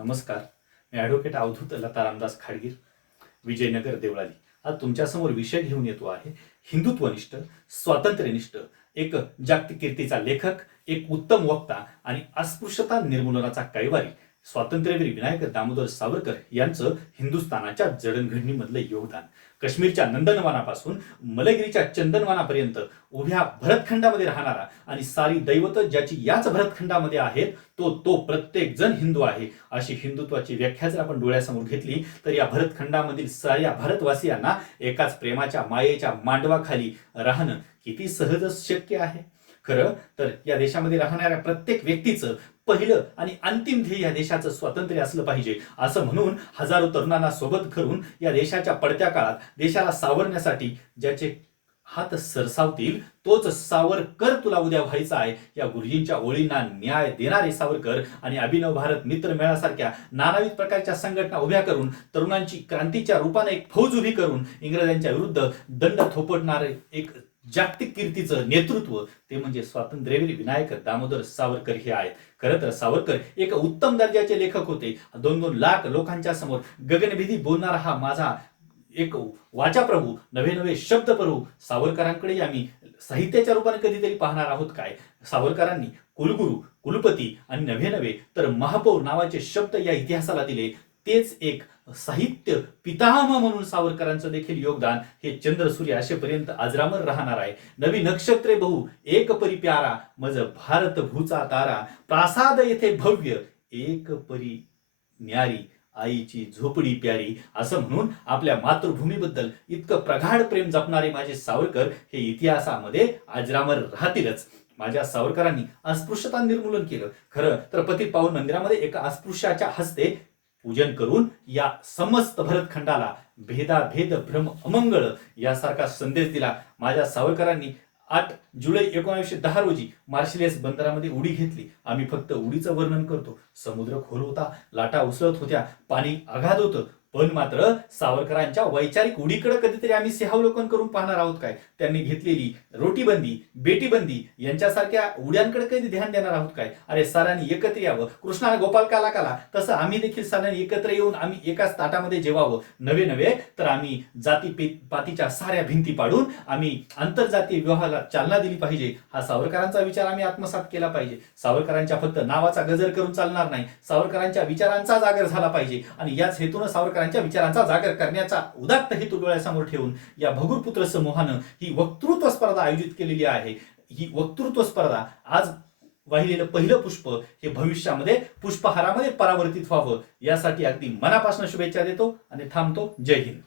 नमस्कार. मी ॲडव्होकेट अवधूत लता रामदास खाडगीर, विजयनगर देवळाली. आज तुमच्यासमोर विषय घेऊन येतो आहे हिंदुत्वनिष्ठ, स्वातंत्र्यनिष्ठ, एक जागतिक कीर्तीचा लेखक, एक उत्तम वक्ता आणि अस्पृश्यता निर्मूलनाचा कैवारी स्वातंत्र्यवीर विनायक दामोदर सावरकर यांचं हिंदुस्थानाच्या जडणघडणीमधलं योगदान. काश्मीरच्या नंदनवनापासून मलगिरीच्या चंदनवनापर्यंत उभ्या भरतखंडामध्ये राहणारा आणि सारी दैवत ज्याची याच भरतखंडामध्ये आहेत तो प्रत्येक जण हिंदू आहे, अशी हिंदुत्वाची व्याख्या जर आपण डोळ्यासमोर घेतली तर या भरतखंडामधील साऱ्या भारतवासियांना एकाच प्रेमाच्या मायेच्या मांडवाखाली राहणं किती सहज शक्य आहे. खरं तर या देशामध्ये राहणाऱ्या प्रत्येक व्यक्तीचं पहिलं आणि अंतिम ध्येय या देशाचं स्वातंत्र्य असलं पाहिजे, असं म्हणून हजारो तरुणांना सोबत करून या देशाच्या पडत्या काळात देशाला सावरण्यासाठी ज्याचे हात सरसावतील तोच सावरकर तुला उद्या व्हायचा आहे, या गुरुजींच्या ओळींना न्याय देणारे सावरकर आणि अभिनव भारत मित्र मेळासारख्या नानाविध प्रकारच्या संघटना उभ्या करून तरुणांची क्रांतीच्या रूपाने एक फौज उभी करून इंग्रजांच्या विरुद्ध दंड थोपटणारे एक जागतिक कीर्तीचं नेतृत्व ते म्हणजे स्वातंत्र्यवीर विनायक दामोदर सावरकर हे आहेत. खरं तर सावरकर एक उत्तम दर्जाचे लेखक होते. 2-2 लाख लोकांच्या समोर गगनभेदी बोलणारा हा माझा एक वाचा प्रभू, नवे नवे शब्द प्रभू. सावरकरांकडे आम्ही साहित्याच्या रूपाने कधीतरी पाहणार आहोत काय? सावरकरांनी कुलगुरू, कुलपती आणि नवे नवे तर महापौर नावाचे शब्द या इतिहासाला दिले. तेच एक साहित्य पितामह म्हणून सावरकरांचं देखील योगदान हे चंद्रसूर्य असेपर्यंत अजरामर राहणार आहे. नवी नक्षत्रे बहु एक परी प्यारा, मज भारत भूचा तारा, प्रासाद येथे भव्य एक परी न्यारी, आईची झोपडी प्यारी, असं म्हणून आपल्या मातृभूमीबद्दल इतकं प्रगाढ प्रेम जपणारे माझे सावरकर हे इतिहासामध्ये अजरामर राहतीलच. माझ्या सावरकरांनी अस्पृश्यता निर्मूलन केलं. खरं तर पतित पावन मंदिरामध्ये एका अस्पृश्याच्या हस्ते पूजन करून या समस्त भरतखंडाला भेदाभेद भ्रम अमंगळ यासारखा संदेश दिला. माझ्या सावरकरांनी 8 जुलै 1910 रोजी मार्शलेस बंदरामध्ये उडी घेतली. आम्ही फक्त उडीचं वर्णन करतो. समुद्र खोल होता, लाटा उसळत होत्या, पाणी अगाध होतं, पण मात्र सावरकरांच्या वैचारिक उडीकडे कधीतरी आम्ही सिंहावलोकन करून पाहणार आहोत काय? त्यांनी घेतलेली रोटीबंदी, बेटीबंदी यांच्यासारख्या उड्यांकडे कधी ध्यान देणार आहोत काय? अरे सारांनी एकत्र यावं, कृष्णाला गोपाल काला काला, तसं आम्ही देखील सारांनी एकत्र येऊन आम्ही एकाच ताटामध्ये जेवावं. नवे नवे तर आम्ही जाती पातीच्या साऱ्या भिंती पाडून आम्ही आंतरजातीय विवाहाला चालना दिली पाहिजे. हा सावरकरांचा विचार आम्ही आत्मसात केला पाहिजे. सावरकरांच्या फक्त नावाचा गजर करून चालणार नाही, सावरकरांच्या विचारांचा जागर झाला पाहिजे आणि याच हेतून सावरकरांच्या विचारांचा जागर करण्याचा उदात्त हेतू डोळ्यासमोर ठेवून या भगुरपुत्र समूहानं ही वक्तृत्व स्पर्धा आयोजित केलेली आहे. ही वक्तृत्व स्पर्धा आज वाहिलेलं पहिलं पुष्प हे भविष्यामध्ये पुष्पहारामध्ये परावर्तित व्हावं यासाठी अगदी मनापासून शुभेच्छा देतो आणि थांबतो. जय हिंद.